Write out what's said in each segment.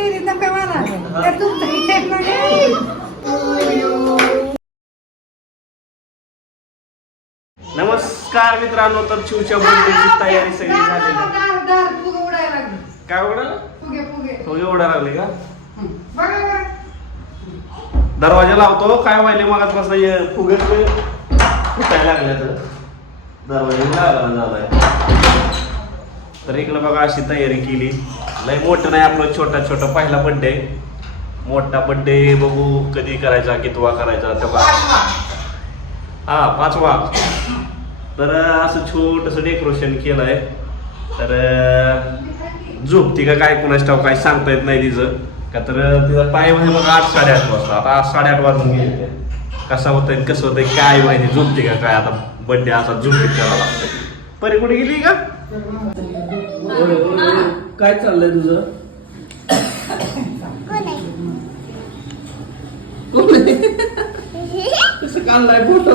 दिली तर मला. तर तुमचं नमस्कार मित्रांनो तर चिवच्या बोलण्याची तयारी सगळी झाली काय उडाला? फुगे उडायला लागले का? दरवाजा लावतो काय व्हायले मगात पासून फुगे फुटायला लागले तर दरवाजा लागला झालाय तर इकडं बघा अशी तयारी केली. लय मोठं नाही आपलं छोटा छोटा पहिला बड्डे मोठा बड्डे बघू कधी करायचा कितवा करायचा तेव्हा हा पाचवा. तर असं छोटस डेकोरेशन केलंय. तर झोपती का काय कुणाच ठाव काय सांगता येत नाही तिचं. का तर तिचा पाय म्हणजे बघा आठ साडेआठ वाजता. आता आठ साडेआठ वाजून गेले कसा होत कसं होतंय काय माहिती झोपते का काय? आता बड्डे असा झोपती करावा लागतोय. परी कुठे गेली का काय चाललंय तुझं? कसं काढलाय फोटो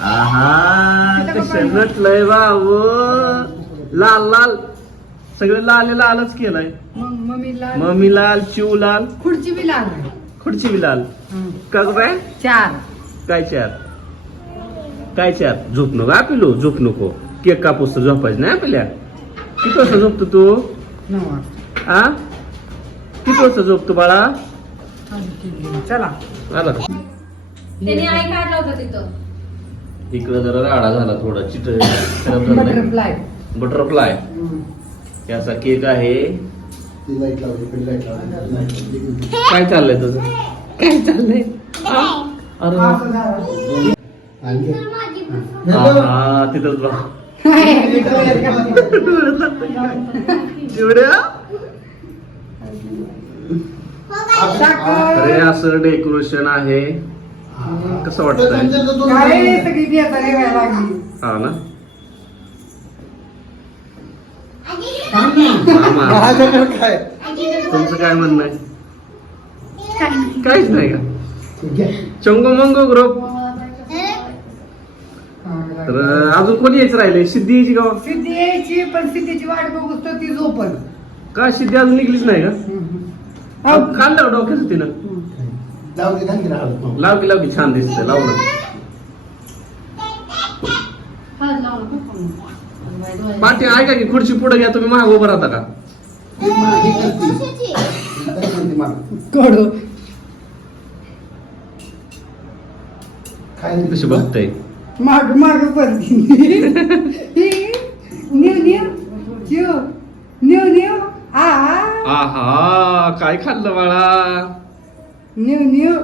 आहा कसं नटलंय बाबू लाल लाल. सगळं लाल लालच केलंय. मग मम्मी लाल. मम्मी लाल चिव लाल. खुर्ची बी लाल खुर्ची बी लाल. का बाय चार. काय चार काय चार झोप नको हा पिलू झोप नको. केक कापूस तर झोपायचं नाही आपल्या. किती वाजता झोपतो तू? हा किती वाजता झोपतो बाळा? चला. आला का? त्याने आई काढला होता तिथं. इकडं जरा राडा झाला थोडा चिट बटरफ्लाय बटरफ्लाय याचा केक आहे. काय चाललंय तुझं? काय चाललंय? हा तिथंच बघ. चिवड्या अरे असं डेकोरेशन आहे. कसं वाटतंय? काय सगळी ती आता रेवायला लागली. हा ना? तुमचं काय म्हणणं आहे? काहीच नाही का? चंगो मंगो ग्रुप तर अजून कोणी यायचं राहिले सिद्धी यायची का? सिद्धी यायची पण सिद्धीची वाट बघू तर ती झोपल. का सिद्धी अजून निघलीच नाही का? अहो, काढलं डोक्याचं तिनं लावू दे ना. लाव की लाव की छान दिसते लाव ना पाठी ऐका की खुर्ची पुढे घ्या तुम्ही महाग उभं राहता का? काय कशी बघताय? माग माग पडती न्यू न्यू न्यू न्यू न्यू आ आहा काय खाल्लं बाळा? New new.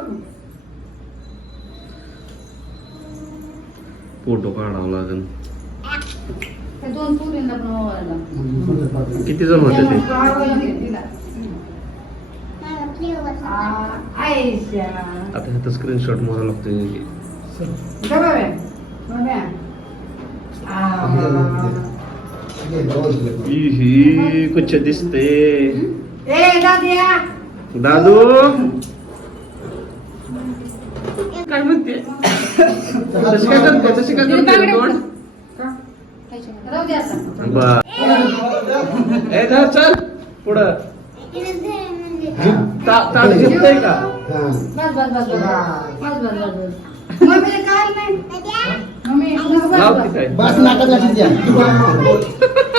फोटो काढावा लागेल. त्या दोन पुरींना पण ओवाळला किती जण होते ते? आयशा आता ह्याचा स्क्रीनशॉट मारा लागतोय. ही कुछ दिसते. ए दादिया दादू? काय म्हणते? तशी काय करते? तशी काय करते? गोड ए चल. पुढं. ताड झिपतय का? बस बस बस बस बस बस. मम्मी काय नाही. मम्मी नको लाव बस की काय बस नाका जाशील द्या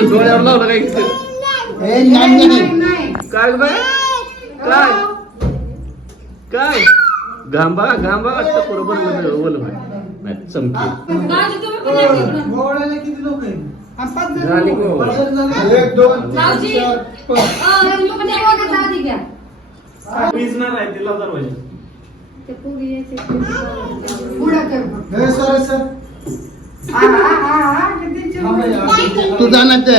डोळ्यावर लावलं काय ए नाही. नाही नाही नाही. काय बाय? काय? काय? घांबा घांबा वाटतं बरोबर बोल नाही चमकी. दाजी तुम्ही पण या तिकडं. किती लोक आणि पाच जण झाली नको. गो. एक दोन तीन जाऊजी. चार पाच. अं, तुम्ही पण या. बघा, दाजी घ्या. वीज नाही आहे तिला दरवाजा. ते पोरी यायचे. पुढं कर मग. ए, सर सर आ, आ, आ, आ, किती चिडचिड. तू जाणार ते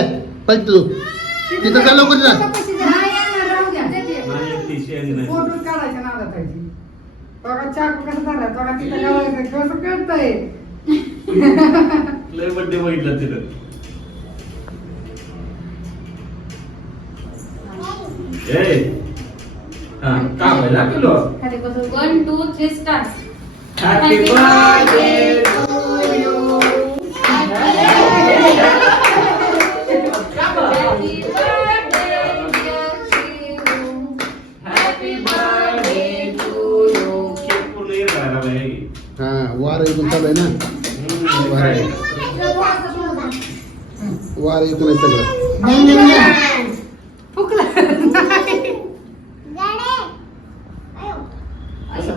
पल तू तिथं जा लवकर जा कपाशी जा. नाही येणार, राहू द्या. नाही एकटी शेणी नाही फोटोच काढायच्या नादात आहे ती. बघा चाकू कसं धरला, बघा तिथं लावायचं, कसं कळतंय. लय बड्डे बघितलं तिथं ए हां का पहिला केलो खाली कसं 1 2 3 start happy birthday to you happy birthday dear Shivu happy birthday to you cake पूर्ण येणार आहे हां वार इथून चालू आहे ना वार इथून सगळं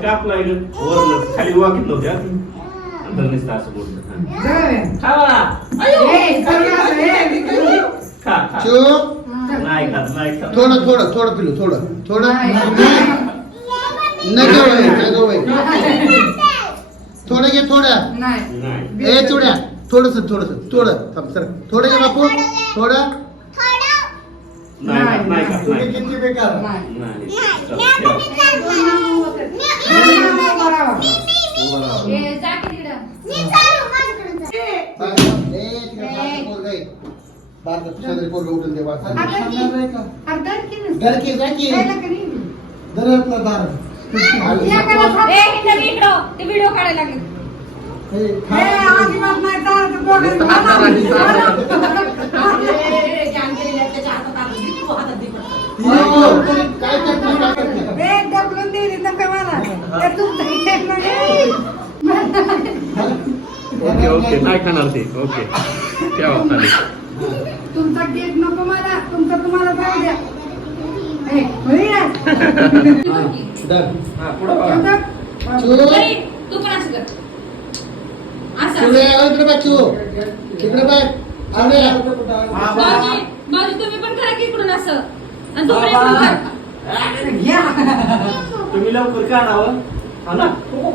आहे ग वरनं खाली वाकीत नव्हत्या नंतर नुसतं असं बोललं. हा. जय. खा बाळा. ए, सगळं असं, ए, खा खा चूप. नाही खात नाही खात. थोडं थोडं थोडं पिलू थोडं. थोडं. नाही. थोडं घे थोडं. नाही. नाही ए चुड्या. थोडस थोडस. थोडं थांब सर थोडं घे बापू. थोडं. तुम्ही काढायला लागेल. हे. ओके नाही खाणार ते. ओके. ठेवा तुमचा केक नको मला. तुमचा तुम्हाला जाऊ द्या. ना? हा पुढं बघा. तू पण असं कर. असं. इकडे बघ. तुम्ही पण करा की इकडून असं. आणि इकडून कर. तुम्ही लवकर का नाव हा ना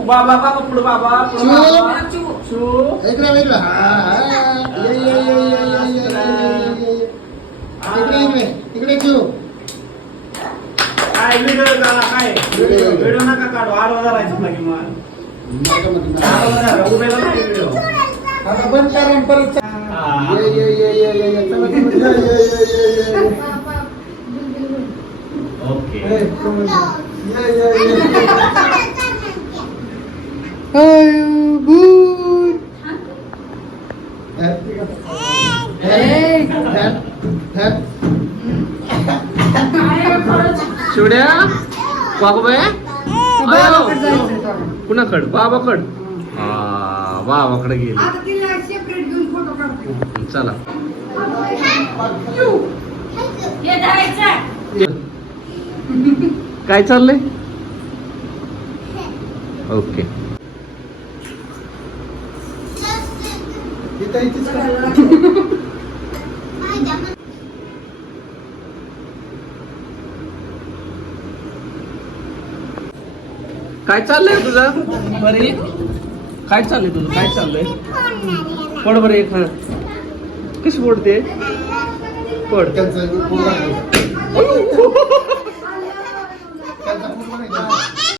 बाबा बाबा पुढे बाबा पुढं बाबा. इकडे इकडे. हा, हा. ये, ये, ये, ये, ये, ये, ये, ये, ये. इकडे, इकडे. इकडे चूप. काय व्हिडिओ काढा काय व्हिडिओ. व्हिडिओ नका काढू आडवा धरायचं ना की मग नका म्हणते, आडवा नका. धरा उभेला नाही व्हिडिओ आता बंद करा आणि परत चा- हा. ये, ये, ये, ये, ये, ये. चला, चला, ये, ये, ये, ये, ये. ओके ए, come on. ये, ये, ये. शिवड्या वाघोबा कुणाकड? बाबाकड. हा बाबाकडे गेले. चला. काय चाललंय? ओके. काय चाललंय तुझं? बरे काय चाललंय तुझं? काय चाललंय? पड बरं एक कशी पडते? पड.